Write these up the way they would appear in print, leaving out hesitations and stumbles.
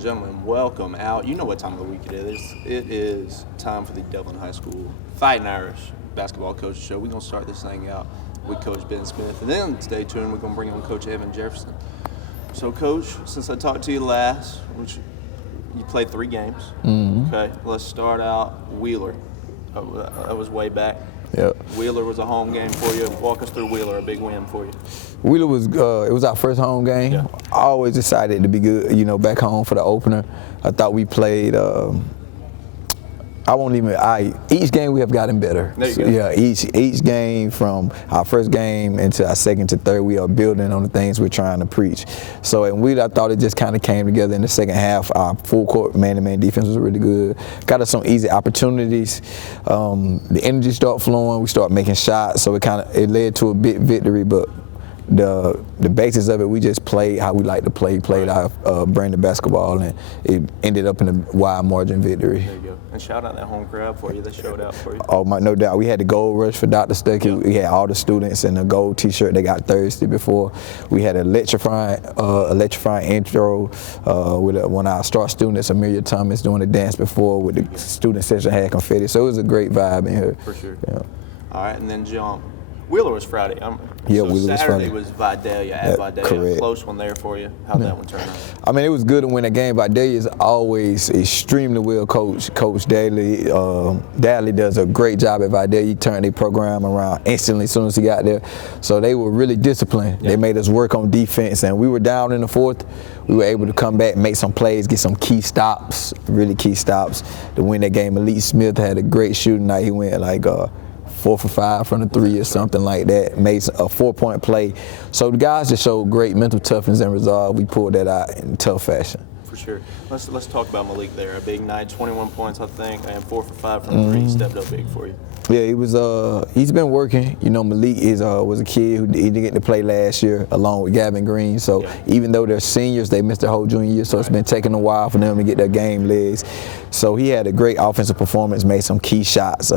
and gentlemen, welcome out. You know what time of the week it is. It is time for the Dublin High School Fighting Irish Basketball Coaches Show. We're going to start this thing out with Coach Ben Smith. And then, stay tuned, we're going to bring on Coach Evan Jefferson. So, Coach, since I talked to you last, which you played 3 games. Mm-hmm. Okay, let's start out Wheeler. That was way back. Yep. Wheeler was a home game for you. Walk us through Wheeler, a big win for you. Wheeler was, it was our first home game. Yeah. Always excited to be good, back home for the opener. I thought we played, each game we have gotten better. There you So, go. yeah, each game from our first game into our second to third, we are building on the things we're trying to preach. So in Wheeler, I thought it just kind of came together in the second half. Our full court man-to-man defense was really good. Got us some easy opportunities. The energy started flowing. We started making shots, so it led to a big victory, but the basis of it, we just played how we like to play, played our brand of basketball, and it ended up in a wide margin victory. There you go. And shout out that home crowd for you. They showed out for you. Oh, no doubt. We had the gold rush for Dr. Stuckey. Yep. We had all the students in a gold T-shirt they got Thursday before. We had an electrifying intro with one of our star students, Amelia Thomas, doing a dance before with the student session had confetti. So it was a great vibe in here. For sure. Yeah. All right, and then jump. Wheeler was Friday. Yeah, so Wheeler was Saturday Friday. was Vidalia at Vidalia. Correct. Close one there for you. How'd that one turn out? I mean, it was good to win a game. Vidalia is always extremely well coached. Coach Daly does a great job at Vidalia. He turned their program around instantly as soon as he got there. So they were really disciplined. Yeah. They made us work on defense, and we were down in the fourth. We were able to come back, make some plays, get some key stops, really key stops to win that game. Malik Smith had a great shooting night. He went like 4 for 5 from the 3 or something like that, made a 4-point play. So the guys just showed great mental toughness and resolve. We pulled that out in tough fashion. For sure. Let's talk about Malik there. A big night, 21 points, I think, and 4 for 5 from the 3. He stepped up big for you. Yeah, he's been working. Malik was a kid who he didn't get to play last year along with Gavin Green. So even though they're seniors, they missed their whole junior year. So it's been taking a while for them to get their game legs. So he had a great offensive performance, made some key shots.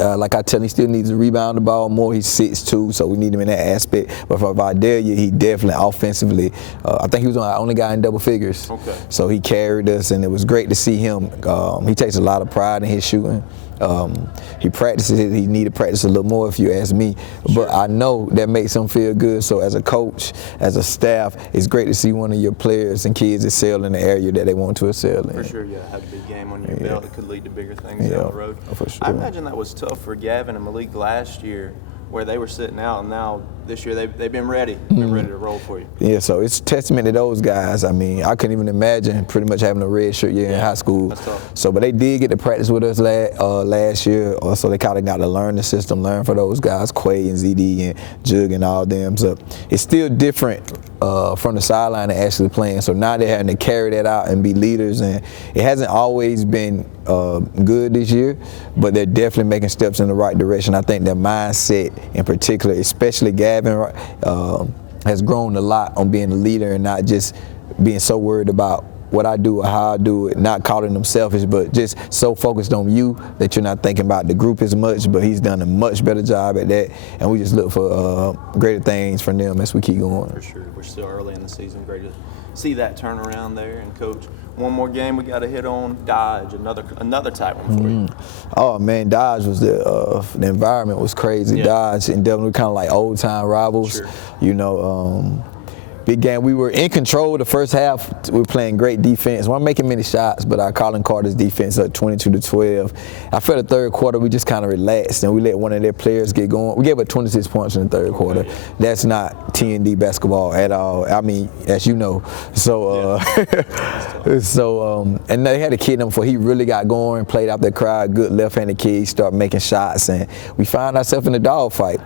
Like I tell him, he still needs to rebound the ball more. He's 6'2", so we need him in that aspect. But for Vidalia, he definitely offensively, I think he was our only guy in double figures. Okay. So he carried us, and it was great to see him. He takes a lot of pride in his shooting. He practices it. He need to practice a little more, if you ask me. Sure. But I know that makes him feel good. So as a coach, as a staff, it's great to see one of your players and kids excel in the area that they want to excel in. For sure, have a big game on your belt. It could lead to bigger things down the road. For sure. I imagine that was tough for Gavin and Malik last year, where they were sitting out, and now this year they've been ready. Been ready to roll for you. Yeah, so it's a testament to those guys. I mean, I couldn't even imagine pretty much having a red shirt year in high school. That's tough. So, but they did get to practice with us last year, so they kind of got to learn the system, learn for those guys, Quay and ZD and Jug and all them. So it's still different from the sideline to actually playing. So now they're having to carry that out and be leaders, and it hasn't always been good this year, but they're definitely making steps in the right direction. I think their mindset in particular, especially Gavin, has grown a lot on being a leader and not just being so worried about what I do or how I do it, not calling them selfish, but just so focused on you that you're not thinking about the group as much. But he's done a much better job at that, and we just look for greater things from them as we keep going. For sure. We're still early in the season. Great to see that turnaround there. And Coach, one more game we got to hit on. Dodge, another tight one for you. Oh man, Dodge was the environment was crazy. Dodge and Dublin were kind of like old time rivals. Sure. Big game. We were in control the first half. We were playing great defense. We weren't making many shots, but our Colin Carter's defense up 22-12. I felt the third quarter we just kind of relaxed and we let one of their players get going. We gave up 26 points in the third quarter. That's not T&D basketball at all. I mean, as you know. So, and they had a kid in before he really got going, played out the crowd. Good left-handed kid. He started making shots, and we found ourselves in a dogfight.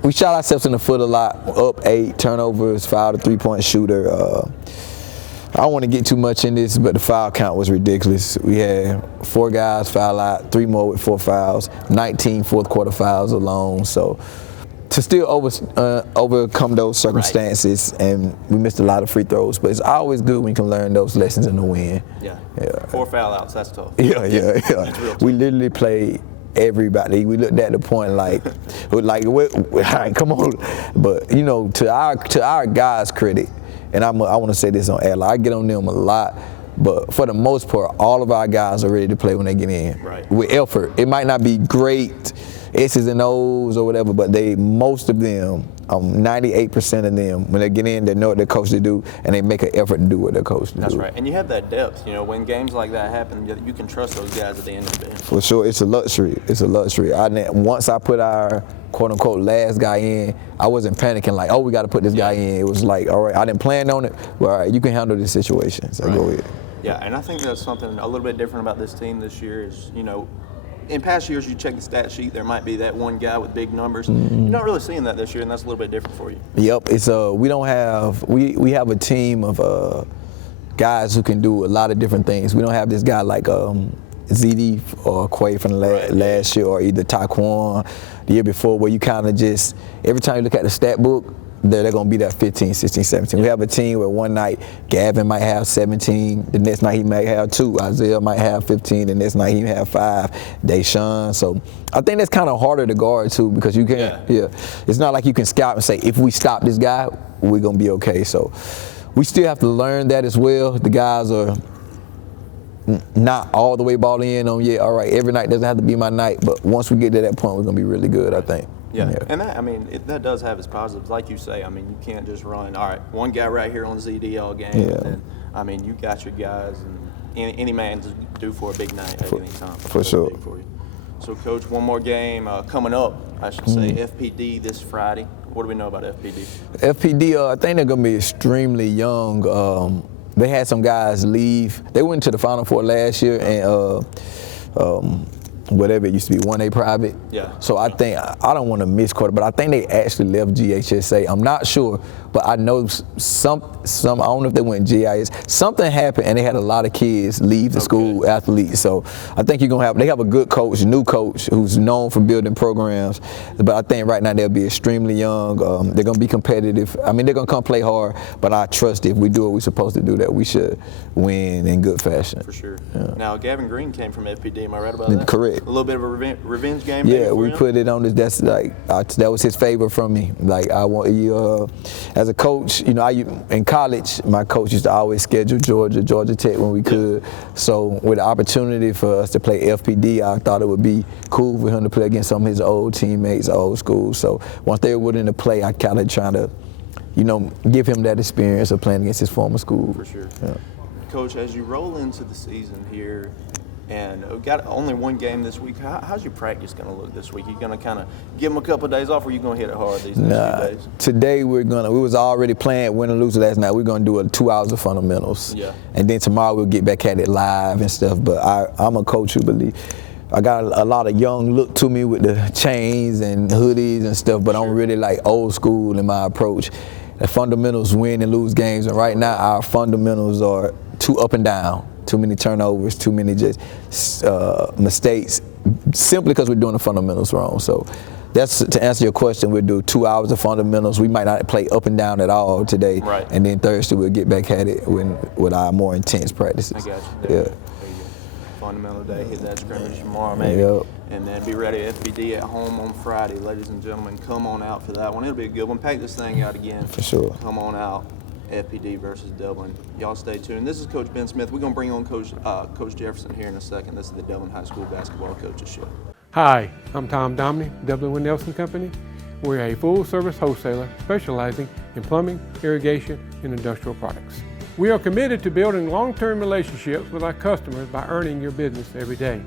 We shot ourselves in the foot a lot, up 8 turnovers, fouled a 3-point shooter. I don't want to get too much in this, but the foul count was ridiculous. We had 4 guys foul out, 3 more with 4 fouls, 19 fourth quarter fouls alone. So to still overcome those circumstances, and we missed a lot of free throws, but it's always good when you can learn those lessons in the win. Yeah. 4 foul outs, that's tough. Yeah. We literally played everybody. We looked at the point like, come on. But to our guys' credit, and I want to say this on air, I get on them a lot, but for the most part, all of our guys are ready to play when they get in. Right. With effort. It might not be great S's and O's or whatever, but most of them, 98% of them, when they get in, they know what their coach to do, and they make an effort to do what their coach to do. That's right. And you have that depth. You know, when games like that happen, you can trust those guys at the end of it. For sure, it's a luxury. It's a luxury. Once I put our quote-unquote last guy in, I wasn't panicking like, oh, we got to put this guy in. It was like, all right, I didn't plan on it, but all right, you can handle this situation, so go ahead. Yeah, and I think that's something a little bit different about this team this year is, you know, in past years, you check the stat sheet, there might be that one guy with big numbers. You're not really seeing that this year, and that's a little bit different for you. Yep, it's we have a team of guys who can do a lot of different things. We don't have this guy like ZD or Quay from the last year, or either Taekwon the year before, where you kind of just, every time you look at the stat book, they're going to be that 15, 16, 17. We have a team where one night Gavin might have 17, the next night he might have 2. Isaiah might have 15, the next night he might have 5. Deshaun. So I think that's kind of harder to guard too, because you can't, it's not like you can scout and say, if we stop this guy, we're going to be okay. So we still have to learn that as well. The guys are not all the way ball in on, all right, every night doesn't have to be my night, but once we get to that point, we're going to be really good, I think. Yeah, and that, I mean, that does have its positives. Like you say, I mean, you can't just run, all right, one guy right here on ZD all game. Yeah. And, I mean, you got your guys, and any man's due for a big night at any time. For sure. For you. So, Coach, one more game coming up, I should say, FPD this Friday. What do we know about FPD? FPD, I think they're going to be extremely young. They had some guys leave. They went to the Final Four last year, and whatever it used to be, 1A private. Yeah. So I think, I don't want to misquote it, but I think they actually left GHSA. I'm not sure, but I know some I don't know if they went GIS. Something happened, and they had a lot of kids leave the school, athletes. So I think they have a good coach, new coach, who's known for building programs. But I think right now they'll be extremely young. They're going to be competitive. I mean, they're going to come play hard, but I trust if we do what we're supposed to do, that we should win in good fashion. For sure. Yeah. Now, Gavin Green came from FPD. Am I right about that? Correct. A little bit of a revenge game. Yeah, we put it on this. That's like that was his favor from me. Like I want you as a coach. You know, in college, my coach used to always schedule Georgia Tech when we could. So with the opportunity for us to play FPD, I thought it would be cool for him to play against some of his old teammates, old school. So once they were willing to play, I kind of trying to, you know, give him that experience of playing against his former school. For sure. Yeah. Coach, as you roll into the season here, and we've got only one game this week, how's your practice going to look this week? You going to kind of give them a couple of days off, or you going to hit it hard these next few days? Today we was already playing win or lose last night. We're going to do 2 hours of fundamentals. Yeah. And then tomorrow we'll get back at it live and stuff. But I'm a coach who believe. I got a lot of young look to me with the chains and hoodies and stuff, but I'm really like old school in my approach. The fundamentals win and lose games, and right now our fundamentals are too up and down. Too many turnovers, too many just mistakes, simply because we're doing the fundamentals wrong. So that's to answer your question. We'll do 2 hours of fundamentals. We might not play up and down at all today, and then Thursday we'll get back at it with our more intense practices. I got you. Yeah. Fundamental day, hit that scrimmage tomorrow maybe, and then be ready at FPD at home on Friday. Ladies and gentlemen, come on out for that one. It'll be a good one. Pack this thing out again. For sure. Come on out. FPD versus Dublin. Y'all stay tuned. This is Coach Ben Smith. We're going to bring on Coach Jefferson here in a second. This is the Dublin High School Basketball Coaches Show. Hi, I'm Tom Domney, Dublin with Nelson Company. We're a full-service wholesaler specializing in plumbing, irrigation, and industrial products. We are committed to building long-term relationships with our customers by earning your business every day.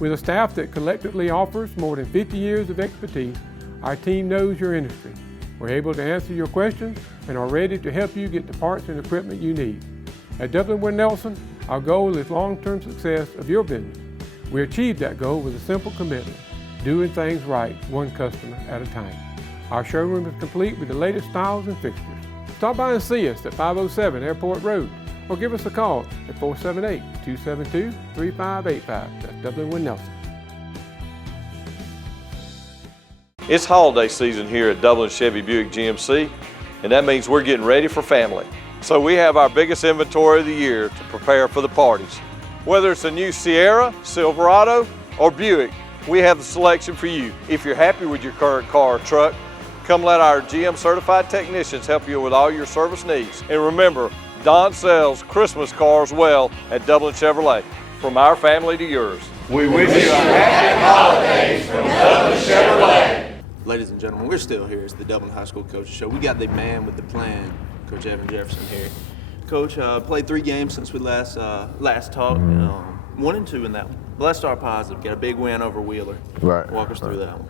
With a staff that collectively offers more than 50 years of expertise, our team knows your industry. We're able to answer your questions and are ready to help you get the parts and equipment you need. At Dublin with Nelson, our goal is long-term success of your business. We achieve that goal with a simple commitment, doing things right, one customer at a time. Our showroom is complete with the latest styles and fixtures. Stop by and see us at 507 Airport Road, or give us a call at 478-272-3585. That's Dublin with Nelson. It's holiday season here at Dublin Chevy Buick GMC, and that means we're getting ready for family. So we have our biggest inventory of the year to prepare for the parties. Whether it's a new Sierra, Silverado, or Buick, we have the selection for you. If you're happy with your current car or truck, Come let our GM certified technicians help you with all your service needs. And remember, Don sells Christmas cars well at Dublin Chevrolet. From our family to yours. We wish you a happy holidays from Dublin Chevrolet. Ladies and gentlemen, we're still here. It's the Dublin High School Coaches Show. We got the man with the plan, Coach Evan Jefferson here. Coach, played 3 games since we last talked. 1 and 2 in that one. Let's start positive. Got a big win over Wheeler. Right. Walk us through that one.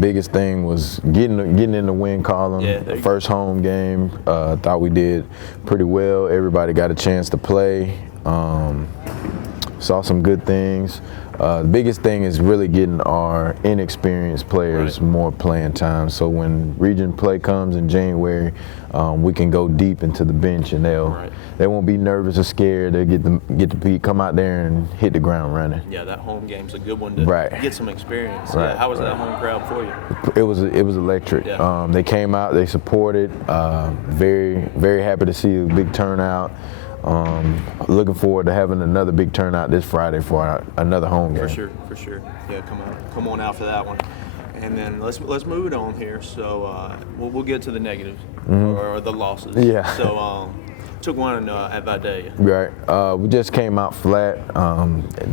Biggest thing was getting in the win column. Yeah, the first home game, thought we did pretty well. Everybody got a chance to play. Saw some good things. The biggest thing is really getting our inexperienced players more playing time. So when region play comes in January, we can go deep into the bench and they won't be nervous or scared. They get to come out there and hit the ground running. Yeah, that home game's a good one to get some experience. Right. Yeah, how was that home crowd for you? It was electric. Yeah. They came out, they supported. Very, very happy to see a big turnout. Looking forward to having another big turnout this Friday for another home game. For sure. Yeah, come on out for that one. And then let's move it on here. So we'll get to the negatives or the losses. Yeah. So took one at Vidalia. Right. We just came out flat.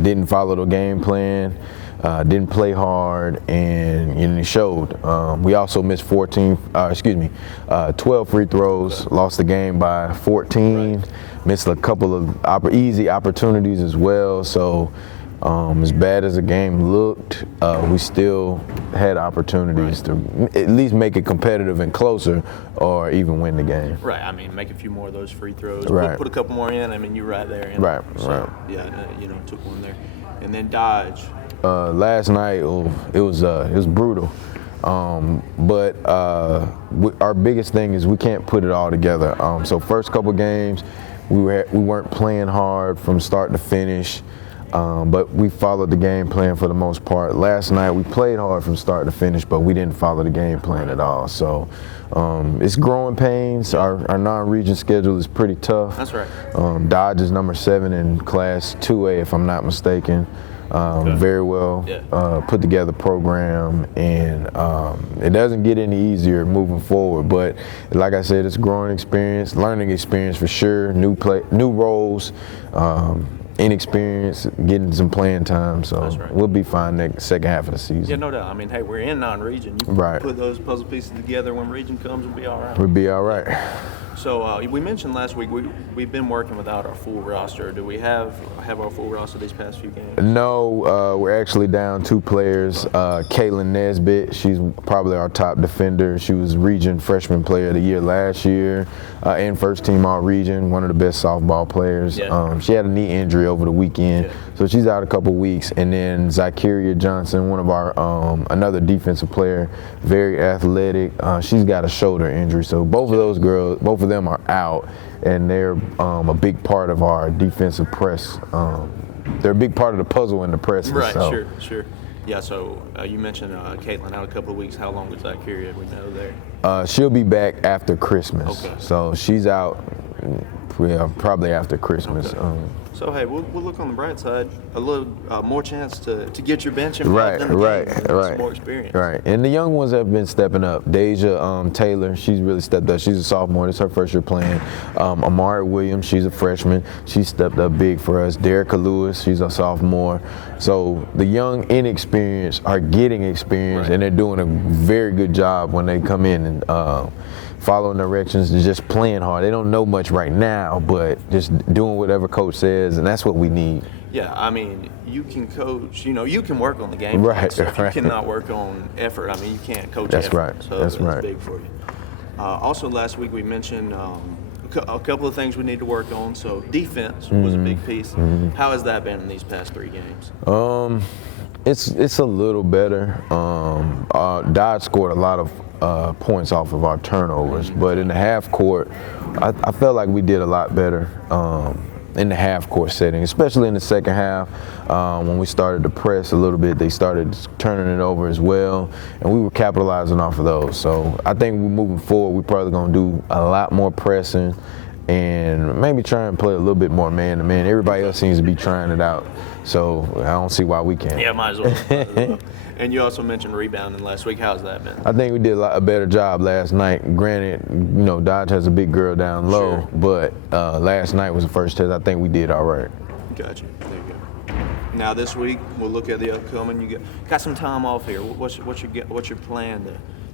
Didn't follow the game plan. Didn't play hard, and it showed. We also missed 12 free throws. Lost the game by 14. Right. Missed a couple of easy opportunities as well. So as bad as the game looked, we still had opportunities to at least make it competitive and closer, or even win the game. Right. I mean, make a few more of those free throws. Right. Put a couple more in. I mean, you're right there. Right. So, yeah. Took one there, and then Dodge. Last night it was brutal, but our biggest thing is we can't put it all together. So first couple games we weren't playing hard from start to finish, but we followed the game plan for the most part. Last night we played hard from start to finish, but we didn't follow the game plan at all. So it's growing pains. Our non-region schedule is pretty tough. That's right. Dodge is number 7 in Class 2A, if I'm not mistaken. Very well put together program, and it doesn't get any easier moving forward. But like I said, it's a growing experience, learning experience for sure. New roles, inexperience, getting some playing time. So we'll be fine next second half of the season. Yeah, no doubt. I mean, hey, we're in non-region. You put those puzzle pieces together. When region comes, we'll be all right. We'll be all right. So we mentioned last week we've been working without our full roster. Do we have our full roster these past few games? No, we're actually down 2 players. Caitlin Nesbitt, she's probably our top defender. She was region freshman player of the year last year, and first team all region, one of the best softball players. Yeah. She had a knee injury over the weekend, so she's out a couple weeks. And then Zykeria Johnson, one of our another defensive player, very athletic. She's got a shoulder injury, so both of them are out, and they're a big part of our defensive press. They're a big part of the puzzle in the press. Right, so. Sure. Yeah, so you mentioned Caitlin out a couple of weeks. How long was that period? We know there. She'll be back after Christmas. Okay. So she's out probably after Christmas. Okay. So hey, we'll look on the bright side. A little more chance to get your bench involved in the game. Some more experience. Right, and the young ones have been stepping up. Deja Taylor, she's really stepped up. She's a sophomore. This is her first year playing. Amari Williams, she's a freshman. She stepped up big for us. Derica Lewis, she's a sophomore. So the young inexperienced are getting experience, and they're doing a very good job when they come in and following directions and just playing hard. They don't know much right now, but just doing whatever coach says, and that's what we need. Yeah, I mean, you can coach, you can work on the game. Right. You cannot work on effort. I mean, you can't coach effort. Right. So that's right. Big for you. Also, last week we mentioned a couple of things we need to work on. So defense was a big piece. How has that been in these past 3 games? It's a little better. Dodge scored a lot of points off of our turnovers, but in the half court, I felt like we did a lot better in the half court setting, especially in the second half. When we started to press a little bit, they started turning it over as well, and we were capitalizing off of those. So I think we're moving forward, we're probably going to do a lot more pressing and maybe try and play a little bit more man-to-man. Everybody else seems to be trying it out, so I don't see why we can't. Yeah, might as well. And you also mentioned rebounding last week. How's that been? I think we did a better job last night. Granted, Dodge has a big girl down low, Sure. but last night was the first test. I think we did all right. Gotcha. There you go. Now this week we'll look at the upcoming. You got some time off here. What's your plan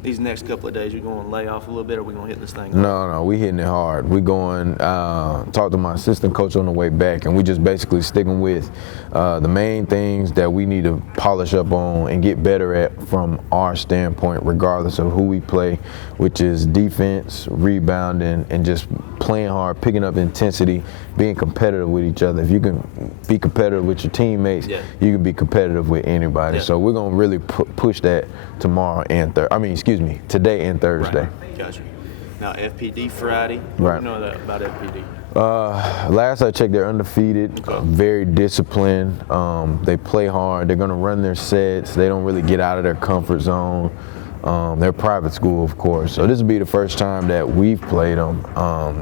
these next couple of days? You going to lay off a little bit, or we gonna hit this thing? No, we hitting it hard. We going talk to my assistant coach on the way back, and we just basically sticking with the main things that we need to polish up on and get better at from our standpoint, regardless of who we play, which is defense, rebounding, and just playing hard, picking up intensity, being competitive with each other. If you can be competitive with your teammates, Yeah. you can be competitive with anybody. Yeah. So we're gonna really push that tomorrow and today and Thursday. Right. Gotcha. Now FPD Friday. What Right. do you know about FPD? Last I checked, they're undefeated, Okay. very disciplined. They play hard. They're going to run their sets. They don't really get out of their comfort zone. They're private school, of course. So this will be the first time that we've played them.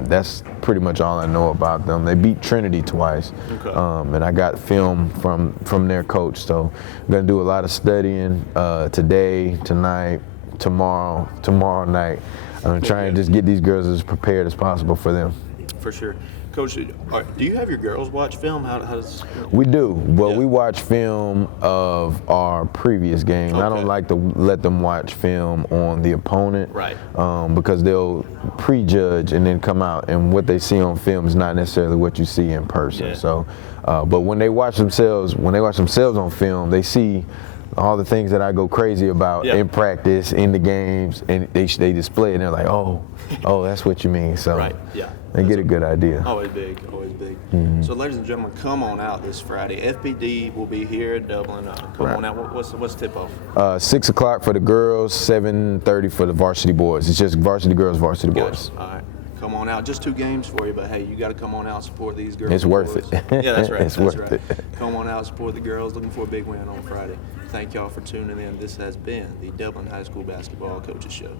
That's pretty much all I know about them. They beat Trinity twice, Okay. and I got film from their coach. So I'm going to do a lot of studying today, tonight, tomorrow night. I'm trying to just get these girls as prepared as possible for them. For sure. Coach, do you have your girls watch film? How does? We do, but Yeah. we watch film of our previous games. I Okay. don't like to let them watch film on the opponent, Right. Because they'll prejudge and then come out, and what they see on film is not necessarily what you see in person. Yeah. So, but when they watch themselves on film, they see all the things that I go crazy about Yeah. in practice, in the games, and they display it, and they're like, oh, that's what you mean. So Right. Yeah. they get a good idea. Always big, always big. Mm-hmm. So, ladies and gentlemen, come on out this Friday. FPD will be here in Dublin. Come Right. on out. What's tip off? 6 o'clock for the girls, 7:30 for the varsity boys. It's just varsity girls, varsity boys. All right. Come on out. Just 2 games for you, but hey, you got to come on out and support these girls. It's and worth boys. it. Yeah, that's right. It's that's worth right. it. Come on out, support the girls. Looking for a big win on Friday. Thank y'all for tuning in. This has been the Dublin High School Basketball Coaches Show.